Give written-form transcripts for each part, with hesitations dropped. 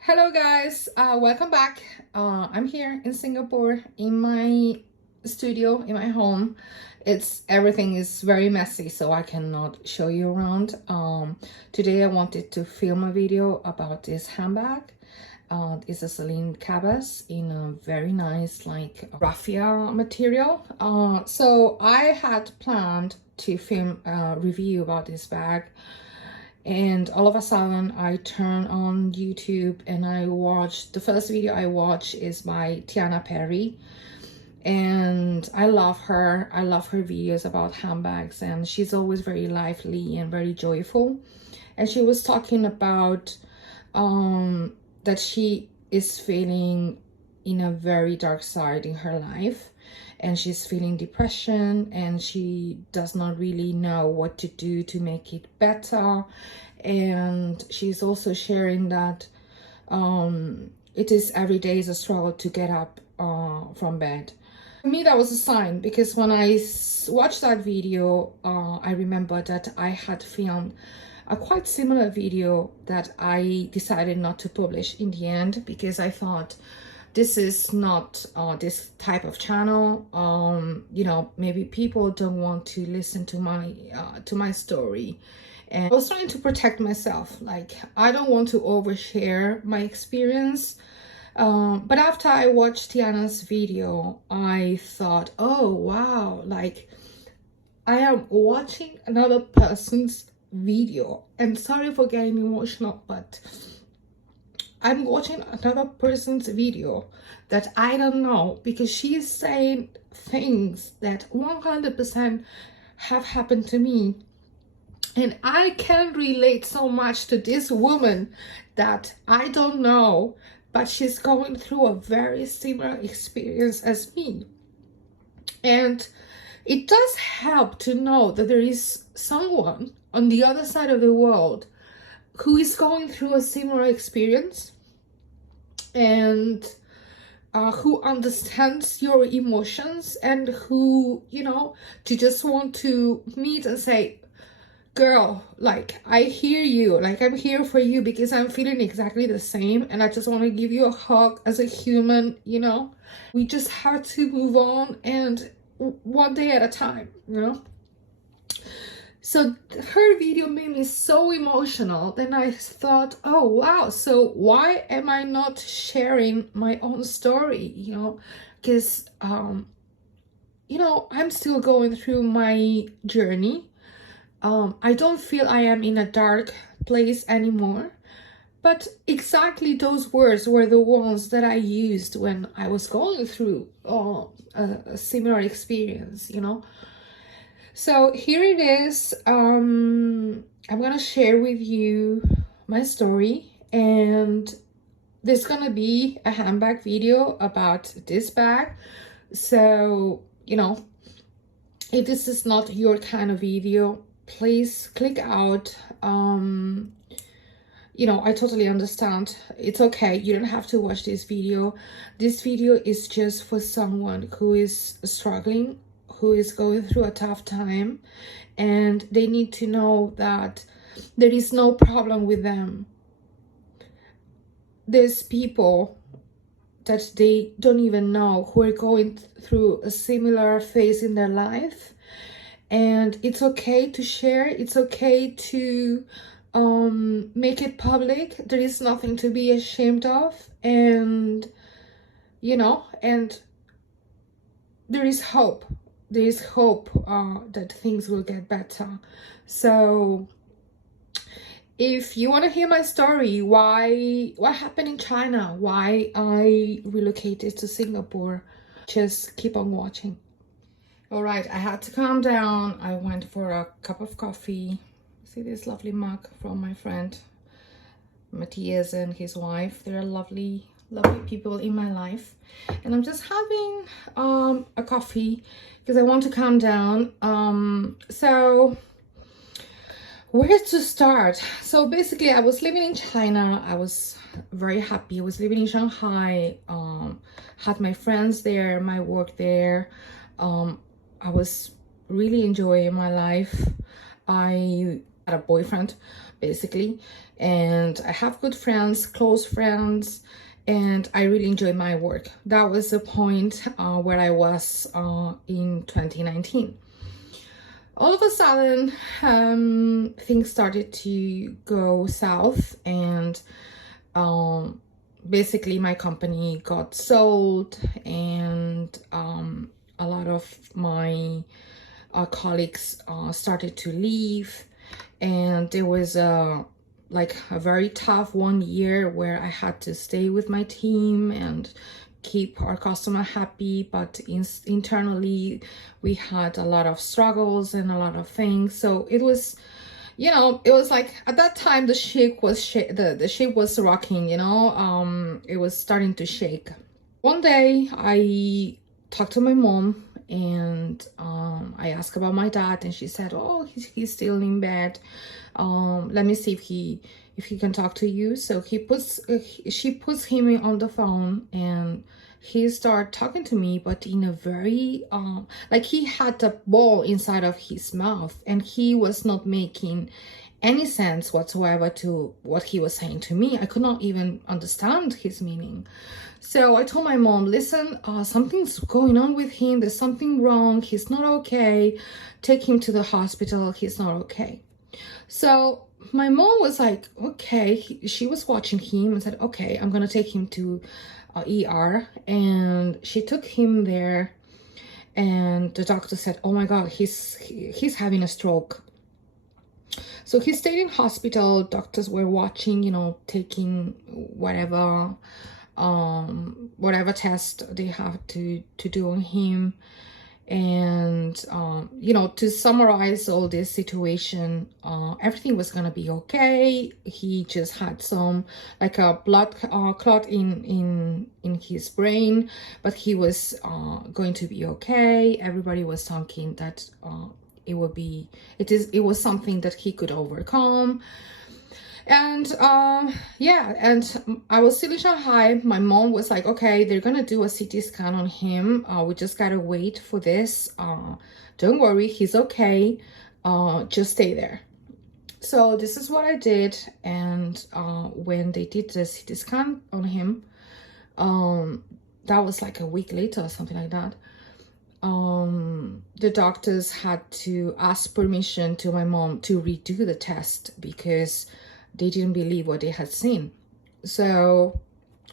Hello guys, welcome back. I'm here in Singapore in my studio, in my home. Everything is very messy, so I cannot show you around. Today I wanted to film a video about this handbag. It's a Celine Cabas in a very nice like raffia material. So I had planned to film a review about this bag, and all of a sudden I turn on YouTube and I watch the first video I watch is by Tiana Perry, and I love her. I love her videos about handbags, and she's always very lively and very joyful. And she was talking about that she is feeling in a very dark side in her life, and she's feeling depression, and she does not really know what to do to make it better. And she's also sharing that it is every day is a struggle to get up from bed. For me, that was a sign, because when I watched that video, I remember that I had filmed a quite similar video that I decided not to publish in the end, because I thought this is not this type of channel. You know, maybe people don't want to listen to my story, and I was trying to protect myself. Like, I don't want to overshare my experience. But after I watched Tiana's video, I thought, oh wow, like I am watching another person's video. And sorry for getting emotional, but I'm watching another person's video that I don't know, because she's saying things that 100% have happened to me. And I can relate so much to this woman that I don't know, but she's going through a very similar experience as me. And it does help to know that there is someone on the other side of the world who is going through a similar experience, and who understands your emotions, and who, you know, to just want to meet and say, girl, like, I hear you, like, I'm here for you, because I'm feeling exactly the same, and I just want to give you a hug as a human. You know, we just have to move on, and one day at a time, you know. So her video made me so emotional. Then I thought, oh wow, so why am I not sharing my own story? You know, because you know, I'm still going through my journey. I don't feel I am in a dark place anymore, but exactly those words were the ones that I used when I was going through a similar experience, you know. So here it is. I'm gonna share with you my story, and there's gonna be a handbag video about this bag. So, you know, if this is not your kind of video, please click out. You know, I totally understand. It's okay, you don't have to watch this video. This video is just for someone who is struggling, who is going through a tough time, and they need to know that there is no problem with them. There's people that they don't even know who are going through a similar phase in their life, and it's okay to share. It's okay to make it public. There is nothing to be ashamed of, and you know, and there is hope. There is hope that things will get better. So if you want to hear my story, what happened in China, why I relocated to Singapore, just keep on watching. All right, I had to calm down. I went for a cup of coffee. See this lovely mug from my friend Matthias and his wife. They're lovely people in my life, and I'm just having a coffee because I want to calm down. So where to start? So basically, I was living in China. I was very happy. I was living in Shanghai, had my friends there, my work there. I was really enjoying my life. I had a boyfriend, basically, and I have good friends, close friends, and I really enjoy my work. That was the point where I was in 2019. All of a sudden, things started to go south, and basically my company got sold, and a lot of my colleagues started to leave, and there was a very tough 1 year where I had to stay with my team and keep our customer happy, but internally we had a lot of struggles and a lot of things. So it was, it was like at that time the ship was the ship was rocking, it was starting to shake. One day I talked to my mom, and I asked about my dad, and she said, oh, he's still in bed. Let me see if he can talk to you. So she puts him on the phone, and he started talking to me, but in a very like he had a ball inside of his mouth, and he was not making any sense whatsoever to what he was saying to me. I could not even understand his meaning. So I told my mom, listen, something's going on with him. There's something wrong. He's not okay. Take him to the hospital. He's not okay. So my mom was like, okay. She was watching him and said, okay, I'm going to take him to ER. And she took him there. And the doctor said, oh my God, he's having a stroke. So he stayed in hospital. Doctors were watching, taking whatever test they have to do on him. And to summarize all this situation, everything was gonna be okay. He just had some like a blood clot in his brain, but he was going to be okay. Everybody was talking that it was something that he could overcome. And yeah, and I was still in Shanghai. My mom was like, okay, they're gonna do a CT scan on him. We just gotta wait for this. Don't worry, he's okay. Just stay there. So this is what I did. And when they did the CT scan on him, that was like a week later or something like that. The doctors had to ask permission to my mom to redo the test because they didn't believe what they had seen. So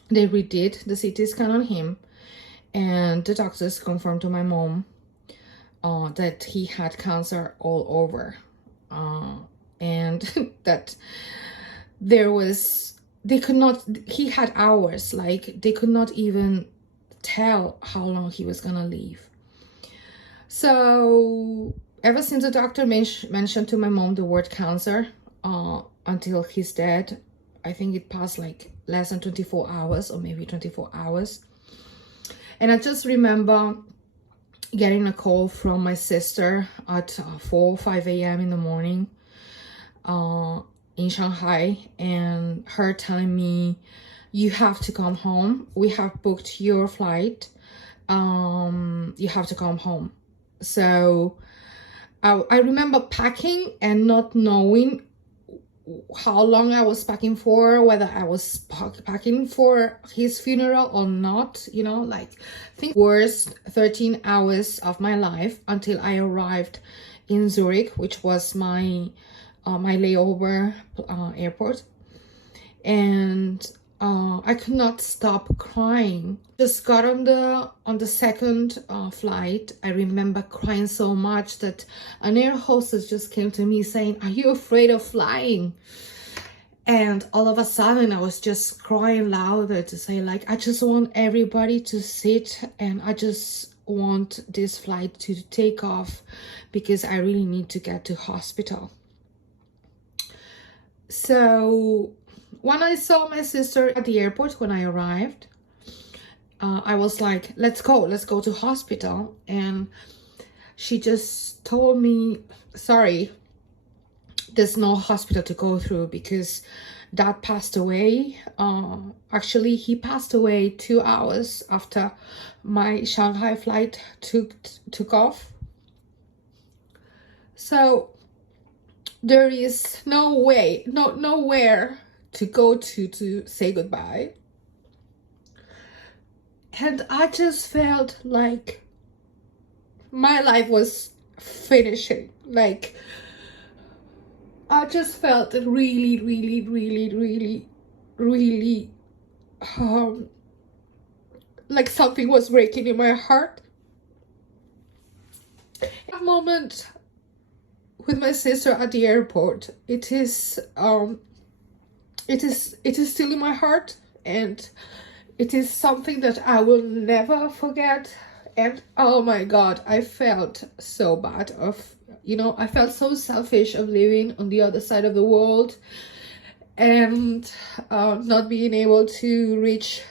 they redid the CT scan on him, and the doctors confirmed to my mom that he had cancer all over, and that he had hours, like they could not even tell how long he was gonna live. So ever since the doctor mentioned to my mom the word cancer, until he's dead, I think it passed like less than 24 hours or maybe 24 hours. And I just remember getting a call from my sister at 4 or 5 a.m. in the morning in Shanghai, and her telling me, you have to come home. We have booked your flight. You have to come home. So I remember packing and not knowing how long I was packing for, whether I was packing for his funeral or not, like the worst 13 hours of my life until I arrived in Zurich, which was my my layover airport. And I could not stop crying. Just got on the second flight. I remember crying so much that an air hostess just came to me saying, are you afraid of flying? And all of a sudden I was just crying louder to say, like, I just want everybody to sit, and I just want this flight to take off because I really need to get to hospital. So when I saw my sister at the airport, when I arrived, I was like, let's go to hospital. And she just told me, sorry, there's no hospital to go through because Dad passed away. Actually, he passed away 2 hours after my Shanghai flight took off. So there is no way, nowhere to go to say goodbye. And I just felt like my life was finishing. Like, I just felt really, really, really, really, really, um, like something was breaking in my heart. That moment with my sister at the airport, it is still in my heart, and it is something that I will never forget. And oh my god, I felt so bad of, I felt so selfish of living on the other side of the world, and not being able to reach,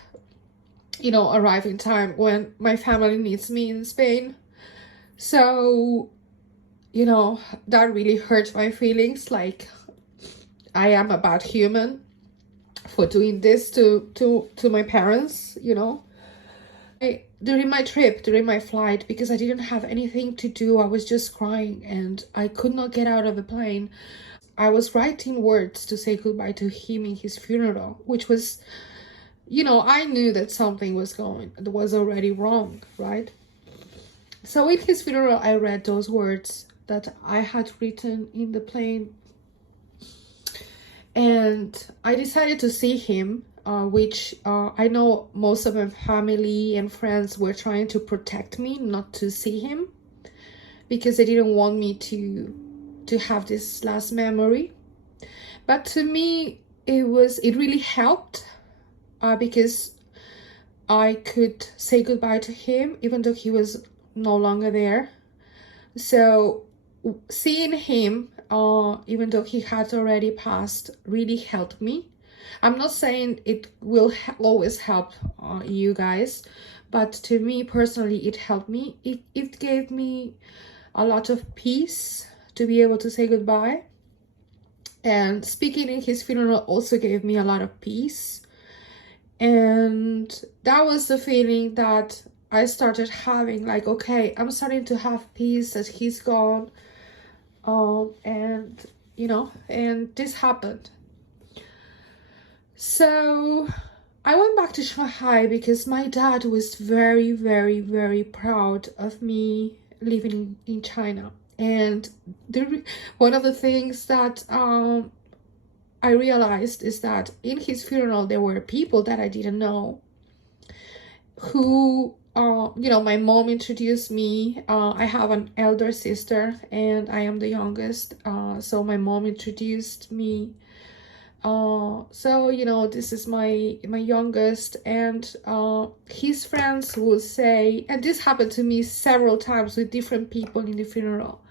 arrive in time when my family needs me in Spain. So, that really hurt my feelings. Like, I am a bad human for doing this to my parents, during my trip, during my flight, because I didn't have anything to do. I was just crying and I could not get out of the plane. I was writing words to say goodbye to him in his funeral, which was, I knew that something was already wrong, right? So in his funeral, I read those words that I had written in the plane. And I decided to see him, which I know most of my family and friends were trying to protect me not to see him, because they didn't want me to have this last memory. But to me, it really helped, because I could say goodbye to him even though he was no longer there. So seeing him, even though he had already passed, really helped me. I'm not saying it will always help you guys, but to me personally, it helped me. It gave me a lot of peace to be able to say goodbye. And speaking in his funeral also gave me a lot of peace. And that was the feeling that I started having, like, okay, I'm starting to have peace that he's gone. And this happened. So I went back to Shanghai because my dad was very, very, very proud of me living in China. And one of the things that I realized is that in his funeral there were people that I didn't know who, my mom introduced me. I have an elder sister and I am the youngest, so my mom introduced me. So this is my youngest, and his friends will say, and this happened to me several times with different people in the funeral,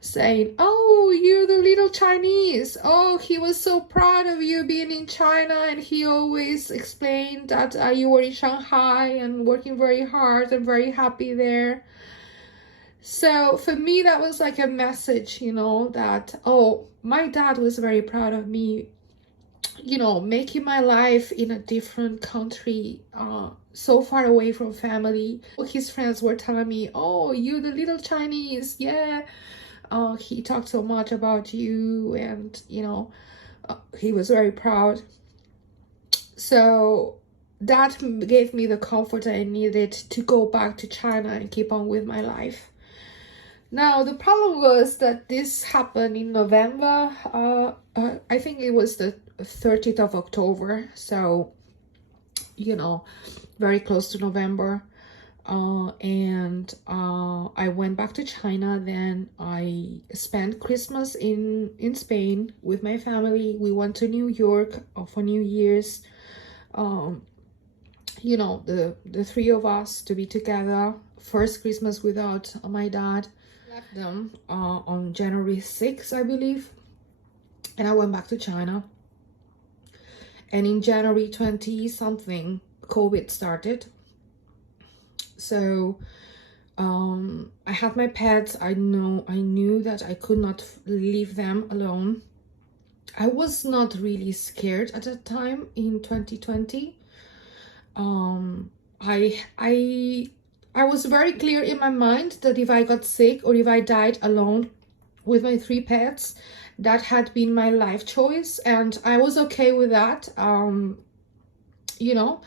saying, oh, you're the little Chinese. Oh, he was so proud of you being in China, and he always explained that you were in Shanghai and working very hard and very happy there. So for me, that was like a message, that, oh, my dad was very proud of me, making my life in a different country, so far away from family. His friends were telling me, oh, you're the little Chinese, yeah. He talked so much about you, and he was very proud. So that gave me the comfort I needed to go back to China and keep on with my life. Now the problem was that this happened in November. I think it was the 30th of October, so very close to November. And I went back to China. Then I spent Christmas in Spain with my family. We went to New York for New Year's. The three of us to be together. First Christmas without my dad. Left them on January 6th, I believe, and I went back to China. And in January 20 something, COVID started. So I had my pets. I knew that I could not leave them alone. I was not really scared at that time in 2020. I was very clear in my mind that if I got sick or if I died alone, with my 3 pets. That had been my life choice, and I was okay with that. You know,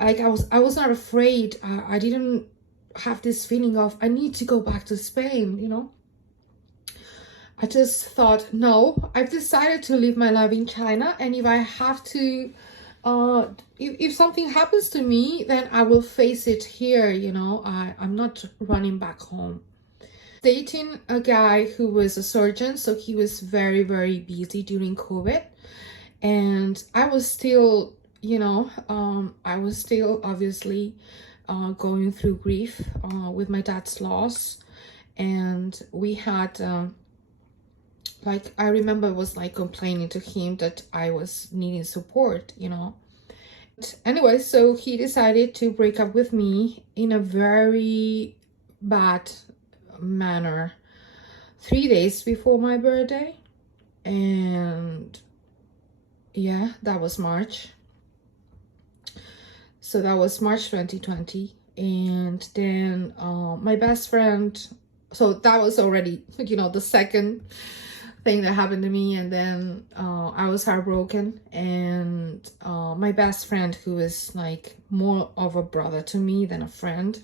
like I was not afraid. I didn't have this feeling of I need to go back to Spain, you know. I just thought, no, I've decided to live my life in China, and if I have to, if something happens to me, then I will face it here, you know. I'm not running back home. Dating a guy who was a surgeon, so he was very, very busy during COVID, and I was still, you know, I was still obviously going through grief with my dad's loss, and we had like, I remember I was like complaining to him that I was needing support, you know. But anyway, so he decided to break up with me in a very bad manner 3 days before my birthday. And yeah, that was March. So that was March 2020. And then my best friend, so that was already, you know, the second thing that happened to me. And then I was heartbroken, and my best friend, who is like more of a brother to me than a friend,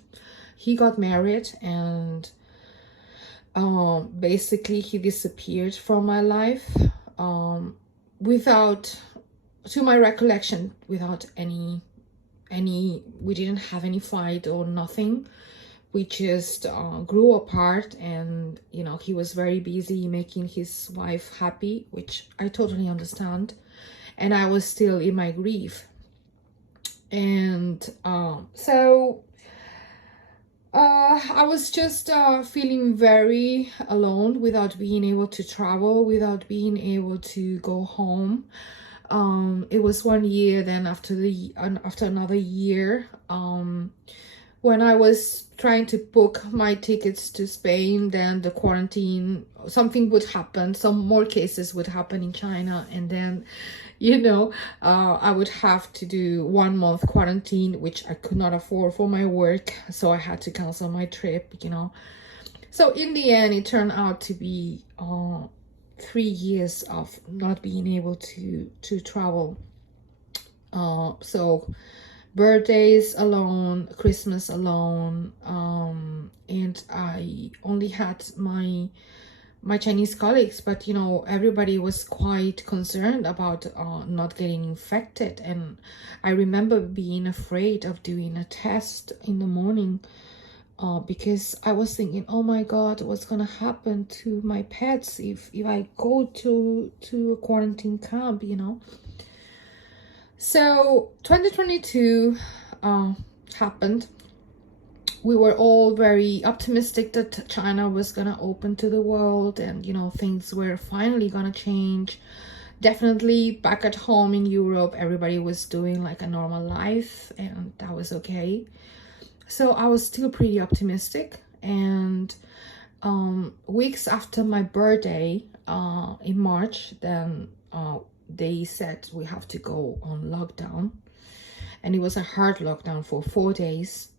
he got married, and basically he disappeared from my life without, to my recollection, without any, we didn't have any fight or nothing. We just grew apart, and you know, he was very busy making his wife happy, which I totally understand, and I was still in my grief. And so I was just feeling very alone, without being able to travel, without being able to go home. It was 1 year, then after another year, when I was trying to book my tickets to Spain, then the quarantine, something would happen, some more cases would happen in China, and then, you know, I would have to do 1 month quarantine, which I could not afford for my work, so I had to cancel my trip, you know. So in the end, it turned out to be 3 years of not being able to travel. So birthdays alone, Christmas alone, and I only had my Chinese colleagues, but you know, everybody was quite concerned about not getting infected. And I remember being afraid of doing a test in the morning because I was thinking, oh my God, what's gonna happen to my pets if I go to a quarantine camp, you know. So 2022 happened. We were all very optimistic that China was gonna open to the world, and you know, things were finally gonna change. Definitely back at home in Europe, everybody was doing like a normal life, and that was okay. So I was still pretty optimistic. And weeks after my birthday in March, then they said we have to go on lockdown, and it was a hard lockdown for 4 days,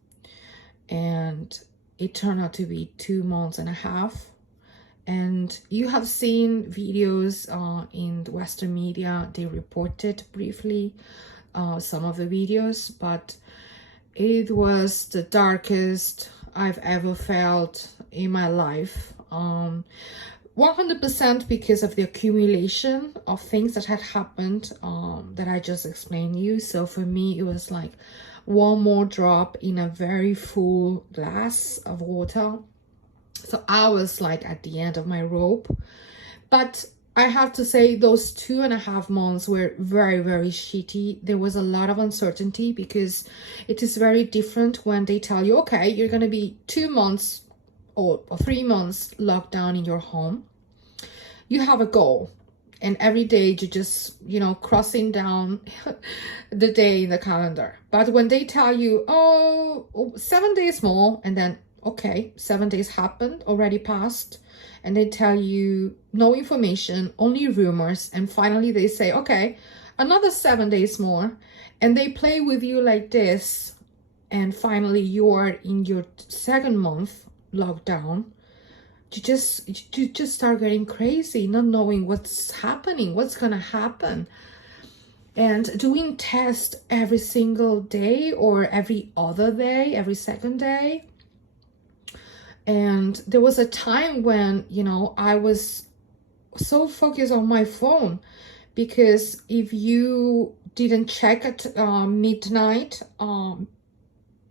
and it turned out to be 2 months and a half. And you have seen videos in the Western media. They reported briefly some of the videos, but it was the darkest I've ever felt in my life. 100% because of the accumulation of things that had happened that I just explained to you. So for me, it was like one more drop in a very full glass of water. So I was like at the end of my rope. But I have to say, those 2.5 months were very, very shitty. There was a lot of uncertainty, because it is very different when they tell you, okay, you're going to be 2 months or 3 months locked down in your home. You have a goal, and every day you just, you know, crossing down the day in the calendar. But when they tell you, oh, 7 days more, and then, okay, 7 days happened, already passed, and they tell you no information, only rumors, and finally they say, okay, another 7 days more, and they play with you like this, and finally you are in your second month lockdown. you just start getting crazy, not knowing what's happening, what's gonna happen, and doing tests every single day or every other day, every second day. And there was a time when, I was so focused on my phone, because if you didn't check at midnight,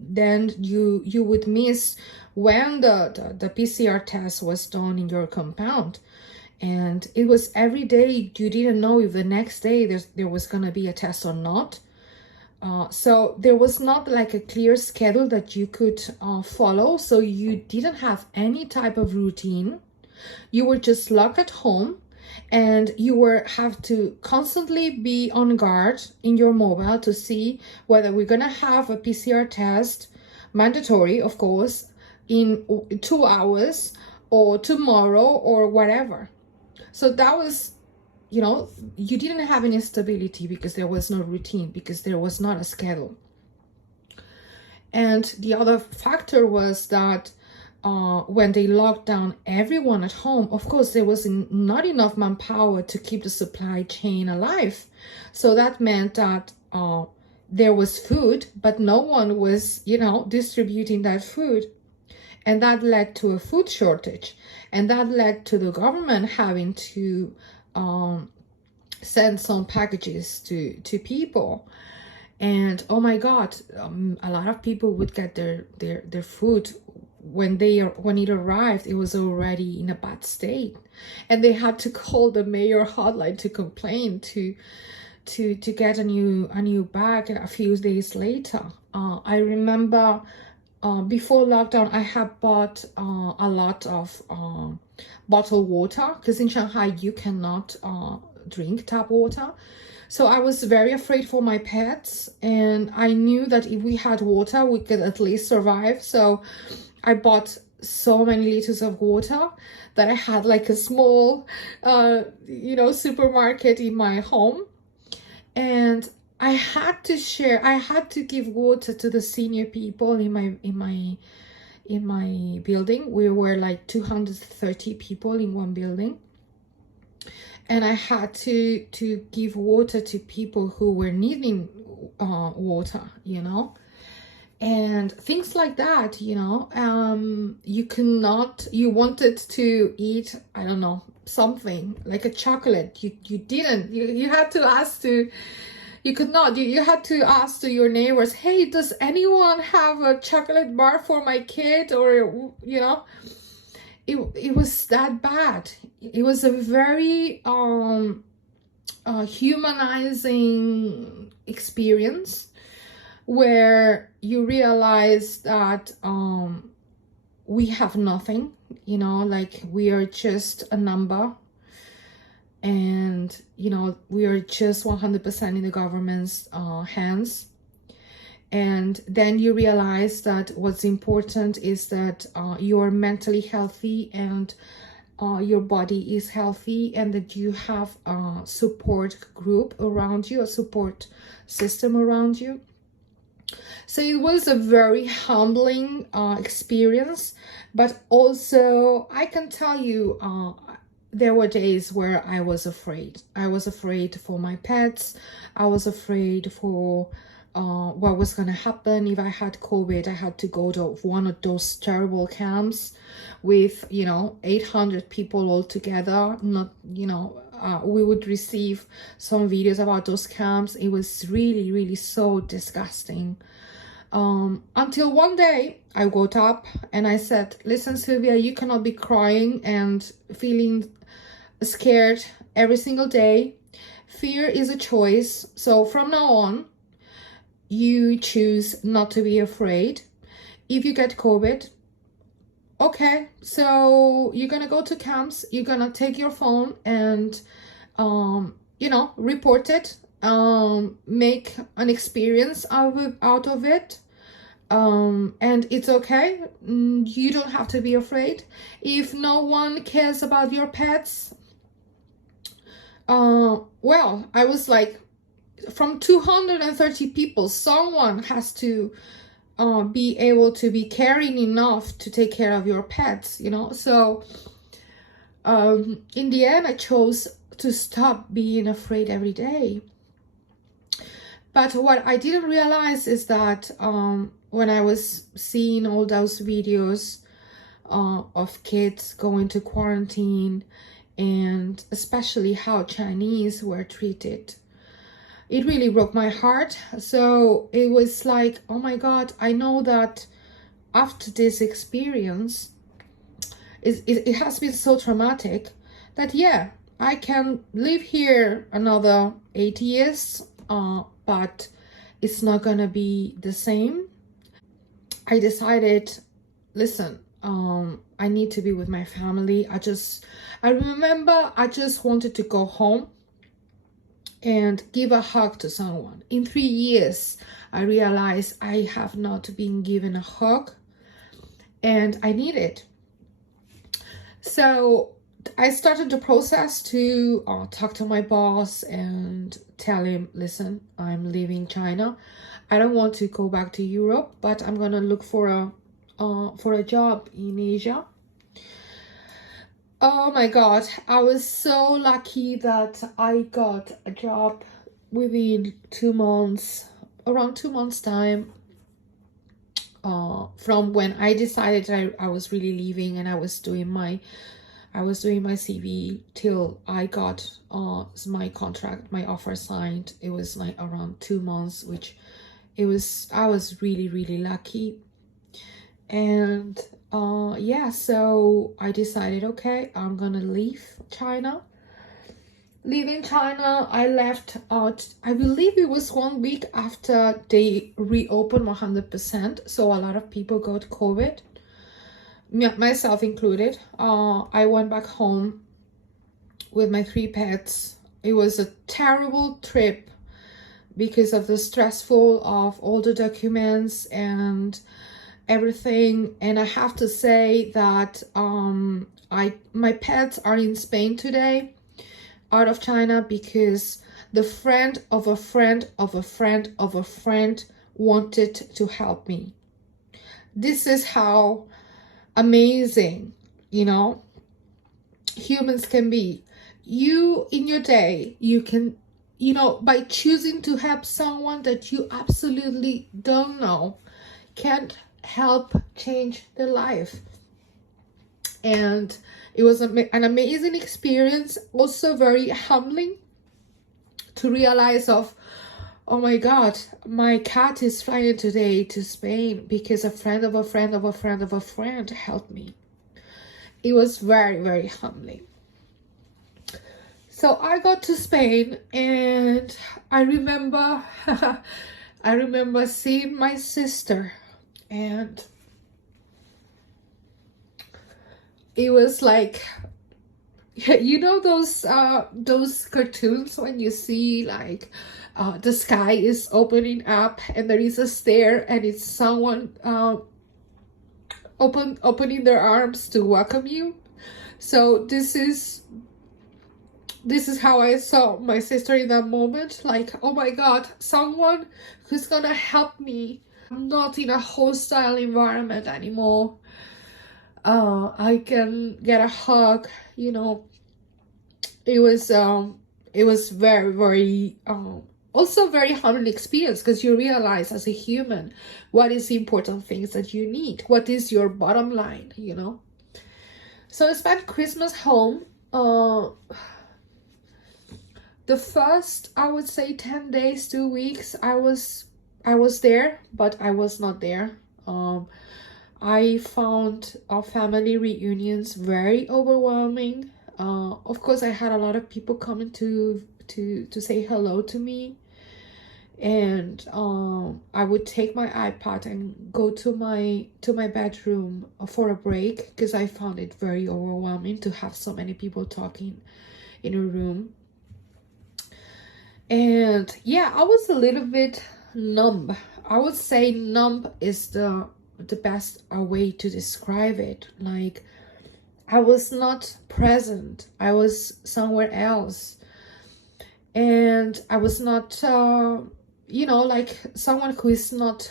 then you would miss when the PCR test was done in your compound. And it was every day. You didn't know if the next day there was going to be a test or not. So there was not like a clear schedule that you could follow. So you didn't have any type of routine. You were just locked at home, and you have to constantly be on guard in your mobile to see whether we're gonna have a PCR test, mandatory of course, in 2 hours or tomorrow or whatever. So that was, you didn't have any stability because there was no routine, because there was not a schedule. And the other factor was that when they locked down everyone at home, of course, there was not enough manpower to keep the supply chain alive. So that meant that there was food, but no one was, distributing that food. And that led to a food shortage. And that led to the government having to send some packages to people. And oh my God, a lot of people would get their food when it arrived. It was already in a bad state, and they had to call the mayor hotline to complain to get a new bag a few days later. I remember before lockdown, I had bought a lot of bottled water, because in Shanghai you cannot drink tap water. So I was very afraid for my pets, and I knew that if we had water, we could at least survive. So I bought so many liters of water that I had like a small, supermarket in my home. And I had to give water to the senior people in my building. We were like 230 people in one building. And I had to give water to people who were needing water, and things like that, you wanted to eat, I don't know, something like a chocolate. You had to ask to, you could not, you had to ask to your neighbors, hey, does anyone have a chocolate bar for my kid? Or, it was that bad. It was a very humanizing experience, where you realize that we have nothing, like we are just a number, and we are just 100% in the government's hands. And then you realize that what's important is that you are mentally healthy, and your body is healthy, and that you have a support group around you, a support system around you. So it was a very humbling experience, but also I can tell you there were days where I was afraid. I was afraid for my pets. I was afraid for what was going to happen if I had COVID. I had to go to one of those terrible camps with 800 people all together. Not we would receive some videos about those camps. It was really, really so disgusting. Until one day I woke up and I said, listen, Sylvia, you cannot be crying and feeling scared every single day. Fear is a choice. So from now on, you choose not to be afraid. If you get COVID, okay, so you're gonna go to camps, you're gonna take your phone and report it, make an experience out of it, and it's okay. You don't have to be afraid. If no one cares about your pets, well, I was like, from 230 people, someone has to be able to be caring enough to take care of your pets, you know. So in the end, I chose to stop being afraid every day. But what I didn't realize is that when I was seeing all those videos of kids going to quarantine, and especially how Chinese were treated, it really broke my heart. So it was like, oh my God, I know that after this experience, it has been so traumatic that, yeah, I can live here another 8 years, but it's not gonna be the same. I decided, listen, I need to be with my family. I remember I just wanted to go home and give a hug to someone. In 3 years, I realized I have not been given a hug, and I need it. So I started the process to talk to my boss and tell him, listen, I'm leaving China. I don't want to go back to Europe, but I'm gonna look for a job in Asia. Oh my God, I was so lucky that I got a job within 2 months, around 2 months time, from when I decided I was really leaving, and I was doing my CV till I got my contract, my offer signed. It was like around 2 months, which I was really, really lucky. And yeah, so I decided, okay, I'm gonna leave China. Leaving China, I left out, I believe it was 1 week after they reopened 100%. So a lot of people got COVID, myself included. I went back home with my 3 pets. It was a terrible trip because of the stressful of all the documents and everything. And I have to say that my pets are in Spain today, out of China, because the friend of a friend of a friend of a friend wanted to help me. This is how amazing, you know, humans can be. You, in your day, you can, you know, by choosing to help someone that you absolutely don't know, can help change their life. And it was an amazing experience, also very humbling to realize of, oh my God, my cat is flying today to Spain because a friend of a friend of a friend of a friend helped me. It was very, very humbling. So I got to Spain, and I remember I remember seeing my sister, and it was like, you know, those cartoons when you see like the sky is opening up and there is a stair and it's someone opening their arms to welcome you. So this is how I saw my sister in that moment. Like, oh my God, someone who's gonna help me. I'm not in a hostile environment anymore. I can get a hug, you know. It was very, very also very humbling experience, because you realize as a human what is the important things that you need, what is your bottom line, you know. So I spent Christmas home. The first, I would say, 10 days, 2 weeks, I was there, but I was not there. I found our family reunions very overwhelming. Of course, I had a lot of people coming to say hello to me, and I would take my iPad and go to my bedroom for a break, because I found it very overwhelming to have so many people talking in a room. And yeah, I was a little bit numb. I would say numb is the best way to describe it. Like, I was not present. I was somewhere else. And I was not, you know, like someone who is not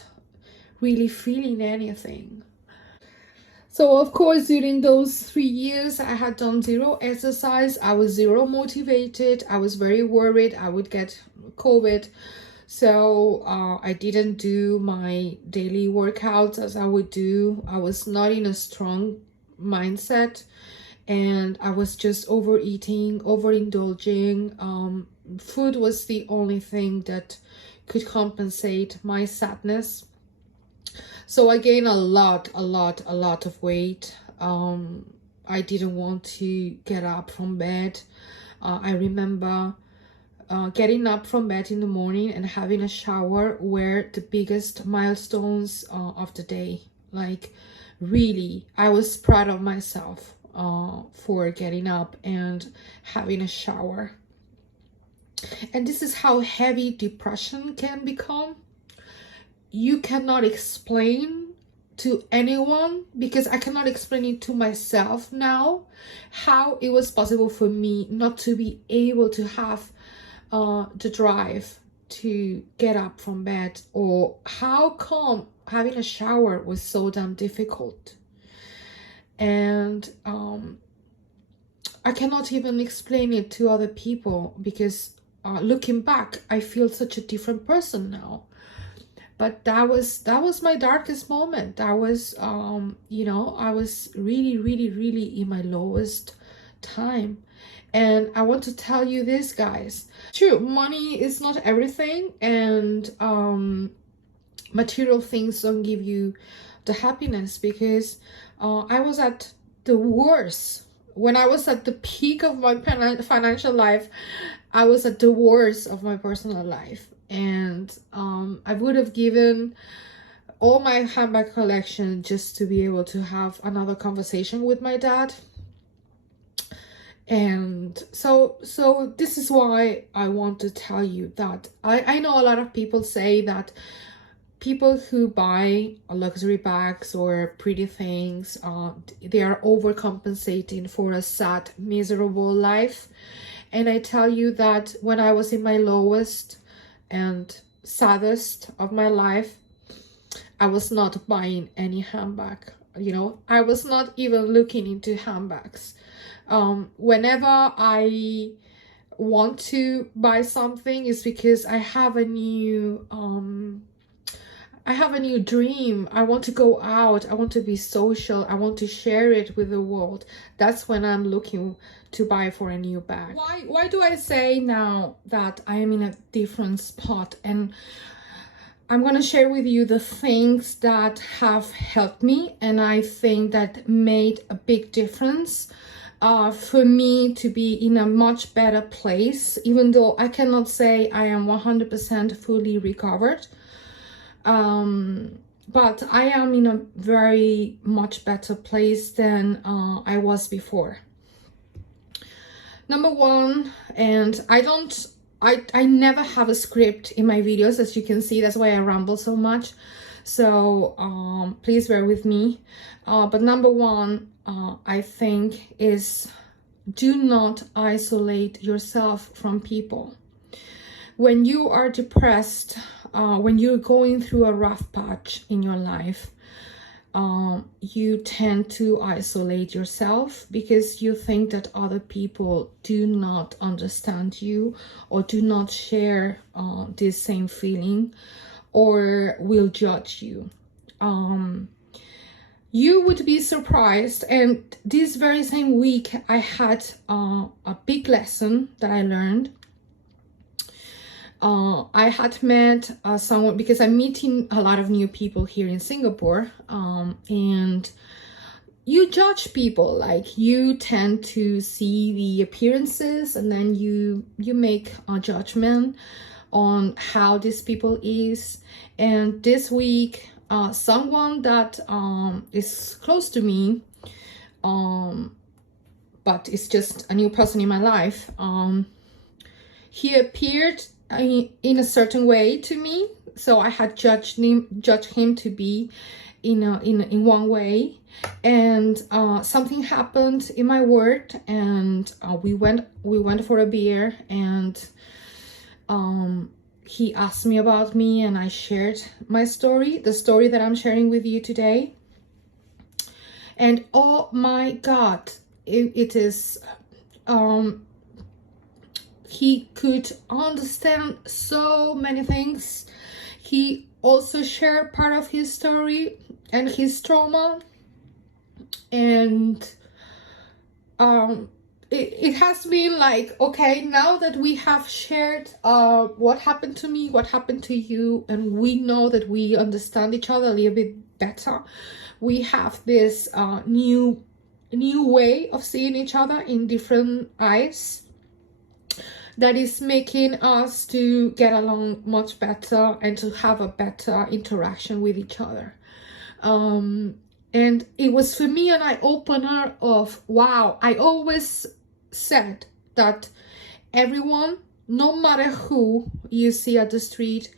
really feeling anything. So of course, during those 3 years, I had done zero exercise. I was zero motivated. I was very worried I would get COVID. So I didn't do my daily workouts as I would do. I was not in a strong mindset, and I was just overeating, overindulging. Food was the only thing that could compensate my sadness. So I gained a lot of weight. I didn't want to get up from bed. I remember getting up from bed in the morning and having a shower were the biggest milestones of the day. Like, really, I was proud of myself for getting up and having a shower. And this is how heavy depression can become. You cannot explain to anyone, because I cannot explain it to myself now, how it was possible for me not to be able to have the drive to get up from bed, or how come having a shower was so damn difficult. And I cannot even explain it to other people, because looking back, I feel such a different person now. But that was my darkest moment. That was you know, I was really in my lowest time. And I want to tell you this, guys. True, money is not everything, and material things don't give you the happiness, because I was at the worst. When I was at the peak of my financial life, I was at the worst of my personal life. And I would have given all my handbag collection just to be able to have another conversation with my dad. And so this is why I want to tell you that I know a lot of people say that people who buy luxury bags or pretty things, they are overcompensating for a sad, miserable life. And I tell you that when I was in my lowest and saddest of my life, I was not buying any handbag. You know, I was not even looking into handbags. Whenever I want to buy something, is because I have a new dream. I want to go out. I want to be social. I want to share it with the world. That's when I'm looking to buy for a new bag. Why do I say now that I am in a different spot? And I'm going to share with you the things that have helped me, and I think that made a big difference for me to be in a much better place, even though I cannot say I am 100% fully recovered. But I am in a very much better place than I was before. Number one, and I never have a script in my videos, as you can see. That's why I ramble so much. So please bear with me. But number one, I think, is do not isolate yourself from people. When you are depressed, when you're going through a rough patch in your life, you tend to isolate yourself because you think that other people do not understand you or do not share this same feeling or will judge you. You would be surprised, and this very same week I had a big lesson that I learned. I had met someone, because I'm meeting a lot of new people here in Singapore, and you judge people. Like, you tend to see the appearances, and then you make a judgment on how these people is. And this week, someone that is close to me, but it's just a new person in my life, he appeared in a certain way to me, so I had judged him to be in one way, and something happened in my work, and we went for a beer, and he asked me about me, and I shared my story, the story that I'm sharing with you today. And oh my God, it is, he could understand so many things. He also shared part of his story and his trauma. And it has been like, okay, now that we have shared what happened to me, what happened to you, and we know that we understand each other a little bit better, we have this new way of seeing each other in different eyes that is making us to get along much better and to have a better interaction with each other. And it was for me an eye-opener of, wow, I always said that everyone, no matter who you see at the street,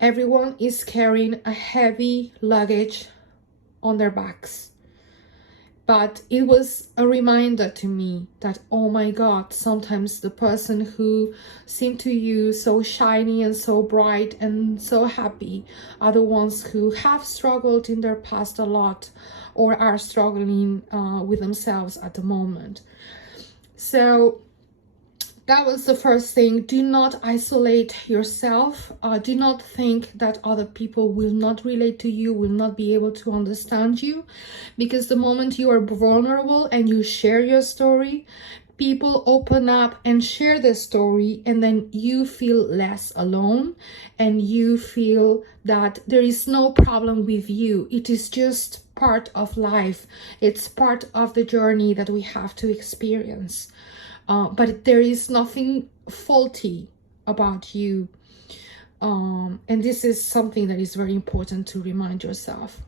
everyone is carrying a heavy luggage on their backs. But it was a reminder to me that, oh my God, sometimes the person who seemed to you so shiny and so bright and so happy are the ones who have struggled in their past a lot, or are struggling with themselves at the moment. So that was the first thing. Do not isolate yourself. Do not think that other people will not relate to you, will not be able to understand you. Because the moment you are vulnerable and you share your story, people open up and share their story, and then you feel less alone, and you feel that there is no problem with you. It is just part of life. It's part of the journey that we have to experience. But there is nothing faulty about you. And this is something that is very important to remind yourself.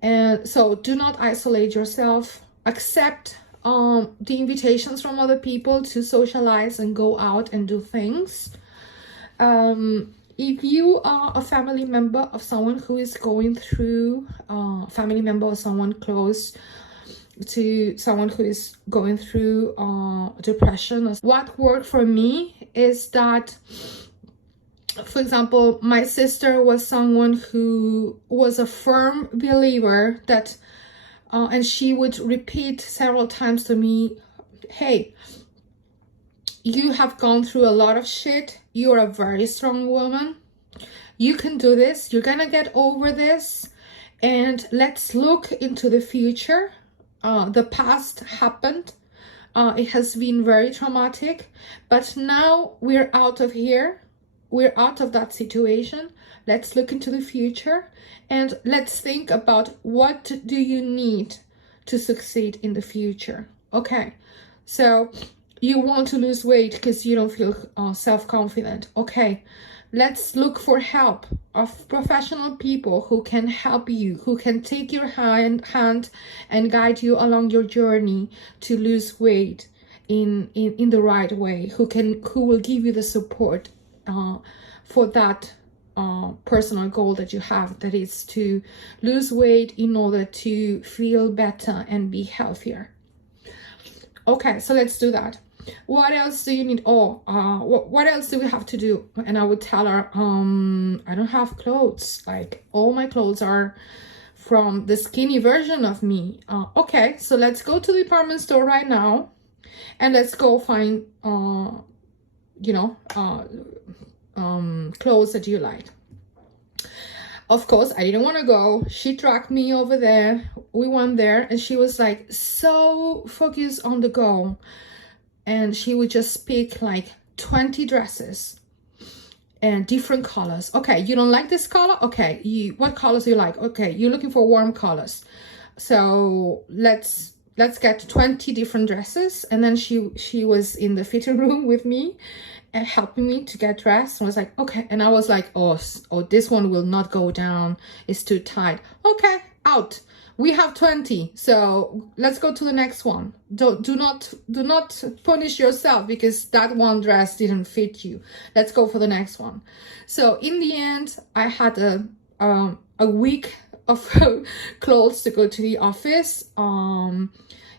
And so do not isolate yourself. Accept the invitations from other people to socialize and go out and do things. If you are a family member of someone who is going through, family member or someone close to someone who is going through depression, what worked for me is that, for example, my sister was someone who was a firm believer that, and she would repeat several times to me, hey, you have gone through a lot of shit. You're a very strong woman. You can do this. You're gonna get over this. And let's look into the future. The past happened. It has been very traumatic. But now we're out of here. We're out of that situation. Let's look into the future. And let's think about, what do you need to succeed in the future? Okay, so you want to lose weight because you don't feel self-confident. Okay, let's look for help of professional people who can help you, who can take your hand and guide you along your journey to lose weight in the right way, who will give you the support for that personal goal that you have, that is to lose weight in order to feel better and be healthier. Okay, so let's do that. What else do you need? What else do we have to do? And I would tell her, I don't have clothes. Like, all my clothes are from the skinny version of me. Okay, so let's go to the department store right now, and let's go find clothes that you like. Of course, I didn't want to go. She dragged me over there. We went there, and she was like so focused on the goal. And she would just pick like 20 dresses and different colors. Okay, you don't like this color? Okay, what colors do you like? Okay, you're looking for warm colors. So let's get 20 different dresses. And then she was in the fitting room with me and helping me to get dressed. And was like, okay. And I was like, oh, this one will not go down. It's too tight. Okay, out. We have 20, so let's go to the next one. Do not punish yourself because that one dress didn't fit you. Let's go for the next one. So in the end, I had a week of clothes to go to the office.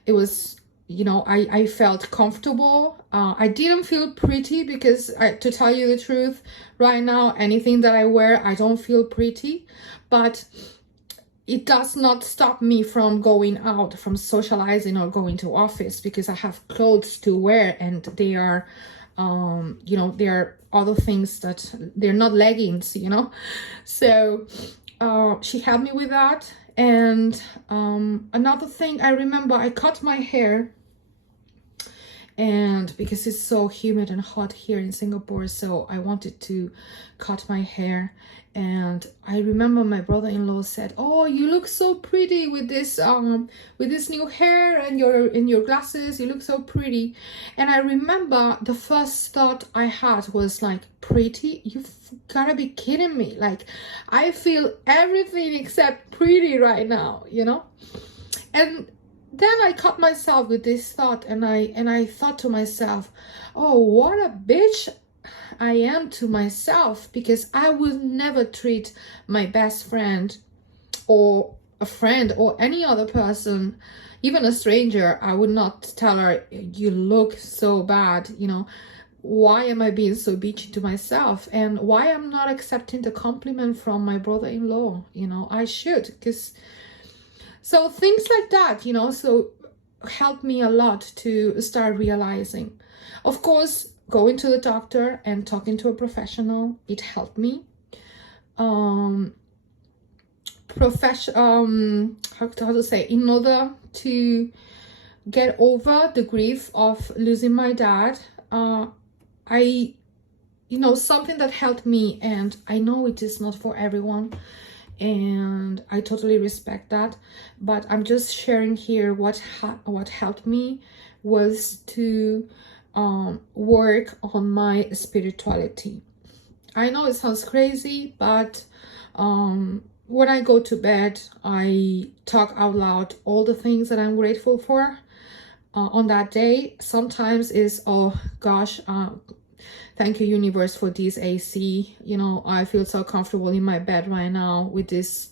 It was you know, I felt comfortable. I didn't feel pretty because to tell you the truth, right now, anything that I wear, I don't feel pretty, but it does not stop me from going out, from socializing or going to office, because I have clothes to wear, and they are, you know, they are other things that they're not leggings, you know. So she helped me with that. And another thing, I remember I cut my hair, and because it's so humid and hot here in Singapore, so I wanted to cut my hair. And I remember my brother-in-law said, "Oh, you look so pretty with this new hair and your glasses. You look so pretty." And I remember the first thought I had was like, "Pretty? You've gotta be kidding me. Like, I feel everything except pretty right now, you know?" And then I caught myself with this thought, and I thought to myself, "Oh, what a bitch I am to myself, because I would never treat my best friend or a friend or any other person, even a stranger. I would not tell her, 'You look so bad,' you know. Why am I being so bitchy to myself? And why I'm not accepting the compliment from my brother-in-law? You know, I should, because..." So things like that, you know, so helped me a lot to start realizing. Of course, going to the doctor and talking to a professional, it helped me. How to say, in order to get over the grief of losing my dad, you know, something that helped me, and I know it is not for everyone, and I totally respect that, but I'm just sharing here what helped me was to work on my spirituality. I know it sounds crazy, but when I go to bed, I talk out loud all the things that I'm grateful for on that day. Sometimes is, "Oh gosh, thank you, universe, for this AC. You know, I feel so comfortable in my bed right now with this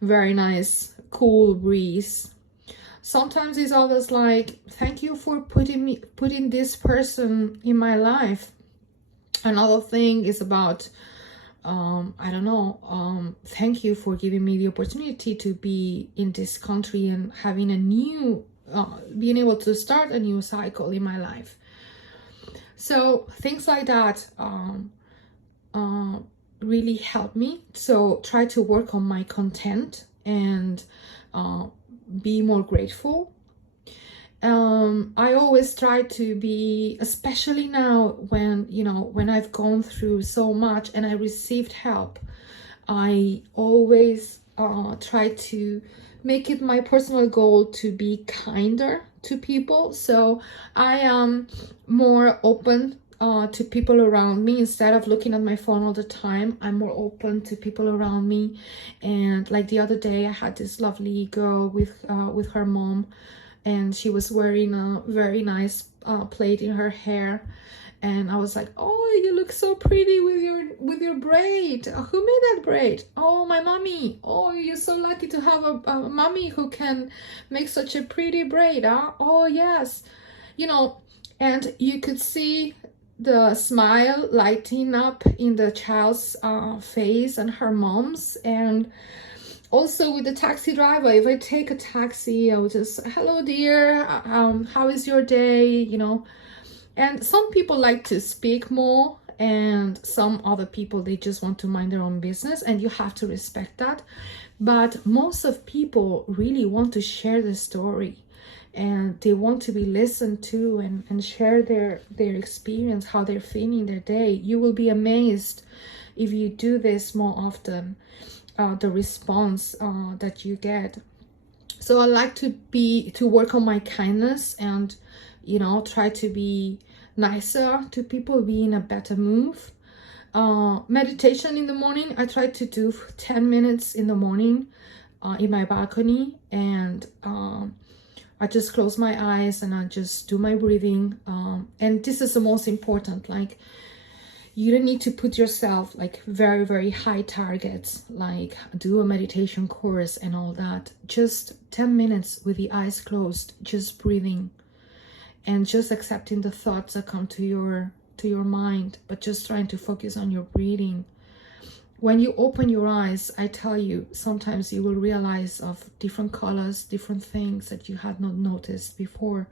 very nice, cool breeze." Sometimes it's always like, "Thank you for putting this person in my life." Another thing is about, I don't know, thank you for giving me the opportunity to be in this country and having a new, being able to start a new cycle in my life. So things like that really help me. So try to work on my content and be more grateful. I always try to be, especially now when, you know, when I've gone through so much and I received help, I always try to make it my personal goal to be kinder to people. So I am more open to people around me. Instead of looking at my phone all the time, I'm more open to people around me. And like the other day, I had this lovely girl with her mom, and she was wearing a very nice plait in her hair, and I was like, "Oh, you look so pretty with your braid. Who made that braid?" "Oh, my mommy." "Oh, you're so lucky to have a mommy who can make such a pretty braid, huh?" "Oh, yes." You know, and you could see the smile lighting up in the child's face and her mom's. And also with the taxi driver, if I take a taxi, I would just, "Hello, dear, how is your day?" You know. And some people like to speak more, and some other people, they just want to mind their own business, and you have to respect that. But most of people really want to share the story, and they want to be listened to and share their experience, how they're feeling their day. You will be amazed if you do this more often, the response that you get. So I like to work on my kindness and, you know, try to be nicer to people, be in a better mood. Meditation in the morning, I try to do 10 minutes in the morning in my balcony, and I just close my eyes and I just do my breathing. And this is the most important, like, you don't need to put yourself like very, very high targets, like do a meditation course and all that. Just 10 minutes with the eyes closed, just breathing. and just accepting the thoughts that come to your mind, but just trying to focus on your breathing. When you open your eyes, I tell you, sometimes you will realize of different colors, different things that you had not noticed before.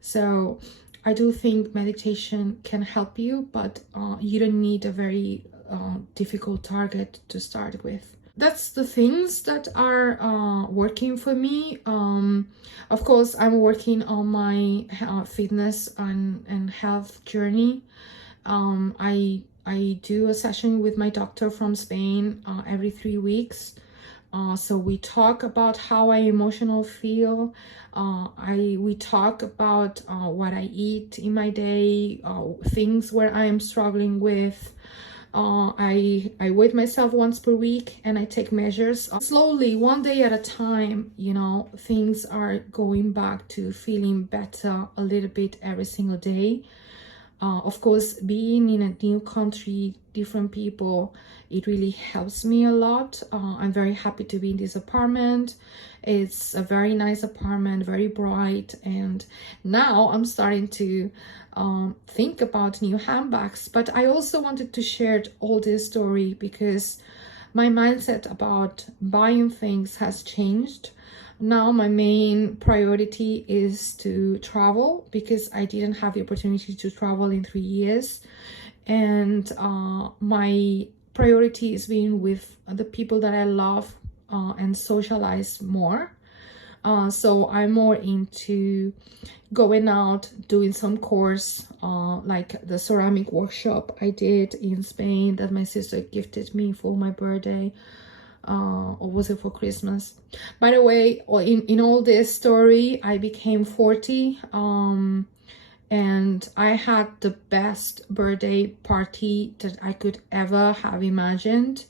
So I do think meditation can help you, but you don't need a very difficult target to start with. That's the things that are working for me. Of course, I'm working on my fitness and health journey. I do a session with my doctor from Spain every 3 weeks. So we talk about how I emotionally feel. We talk about what I eat in my day, things where I am struggling with. I weigh myself once per week and I take measures. Slowly, one day at a time, things are going back to feeling better a little bit every single day. Of course, being in a new country, different people, it really helps me a lot. I'm very happy to be in this apartment. It's a very nice apartment, very bright, and now I'm starting to think about new handbags. But I also wanted to share all this story because my mindset about buying things has changed. Now my main priority is to travel because I didn't have the opportunity to travel in 3 years, and my priority is being with the people that I love and socialize more. So I'm more into going out, doing some course, like the ceramic workshop I did in Spain that my sister gifted me for my birthday. Or was it for Christmas? By the way, in all this story, I became 40, and I had the best birthday party that I could ever have imagined.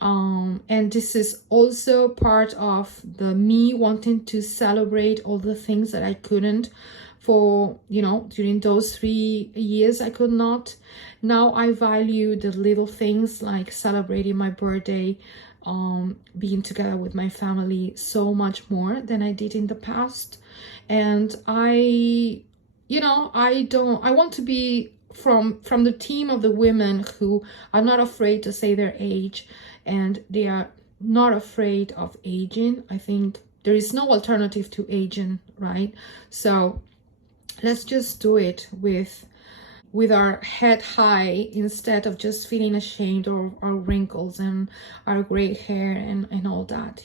And this is also part of the me wanting to celebrate all the things that I couldn't for, during those 3 years I could not. Now I value the little things like celebrating my birthday, being together with my family so much more than I did in the past. And I want to be from the team of the women who are not afraid to say their age, and they are not afraid of aging. I think there is no alternative to aging, right? So let's just do it with our head high instead of just feeling ashamed of our wrinkles and our gray hair and all that,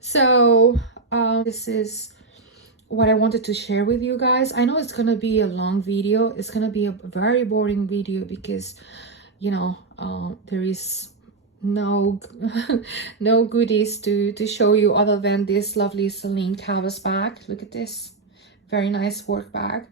So this is what I wanted to share with you guys. I know it's gonna be a long video. It's gonna be a very boring video because there is no no goodies to show you other than this lovely Celine canvas bag. Look at this, very nice work bag.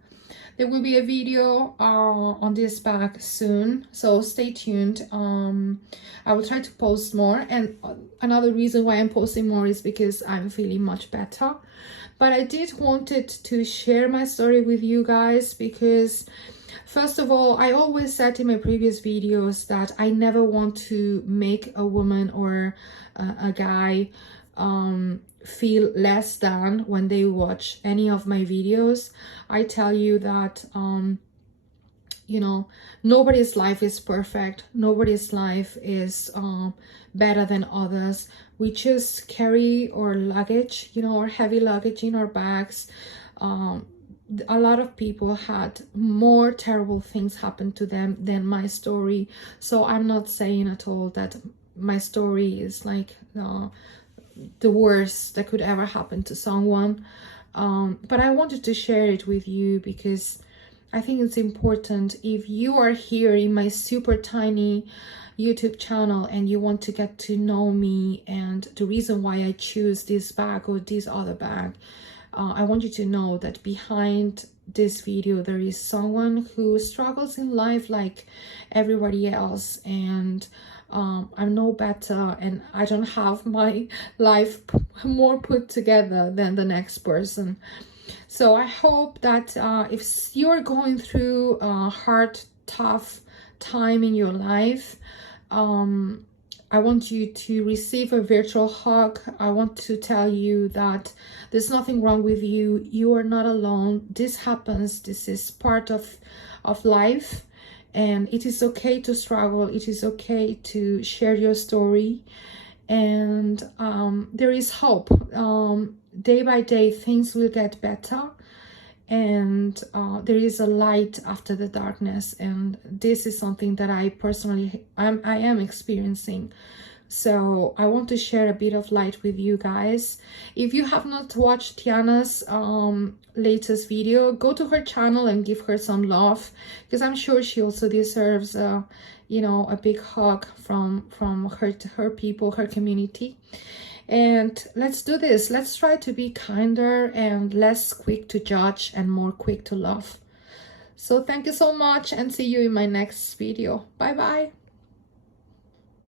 There will be a video on this bag soon, so stay tuned. I will try to post more, and another reason why I'm posting more is because I'm feeling much better. But I did wanted to share my story with you guys because, first of all, I always said in my previous videos that I never want to make a woman or a guy feel less than when they watch any of my videos. I tell you that nobody's life is perfect, nobody's life is better than others. We just carry our luggage, our heavy luggage in our bags. A lot of people had more terrible things happen to them than my story, so I'm not saying at all that my story is like the worst that could ever happen to someone, but I wanted to share it with you because I think it's important. If you are here in my super tiny YouTube channel and you want to get to know me and the reason why I choose this bag or this other bag, I want you to know that behind this video there is someone who struggles in life like everybody else, and I'm no better, and I don't have my life more put together than the next person. So I hope that if you're going through a hard, tough time in your life, I want you to receive a virtual hug. I want to tell you that there's nothing wrong with you. You are not alone. This happens. This is part of life. And it is okay to struggle. It is okay to share your story. And there is hope. Day by day, things will get better. And there is a light after the darkness, and this is something that I personally I am experiencing. So I want to share a bit of light with you guys. If you have not watched Tiana's latest video, go to her channel and give her some love, because I'm sure she also deserves you know, a big hug from her people, her community. And let's do this. Let's try to be kinder and less quick to judge and more quick to love. So thank you so much, and see you in my next video. Bye bye.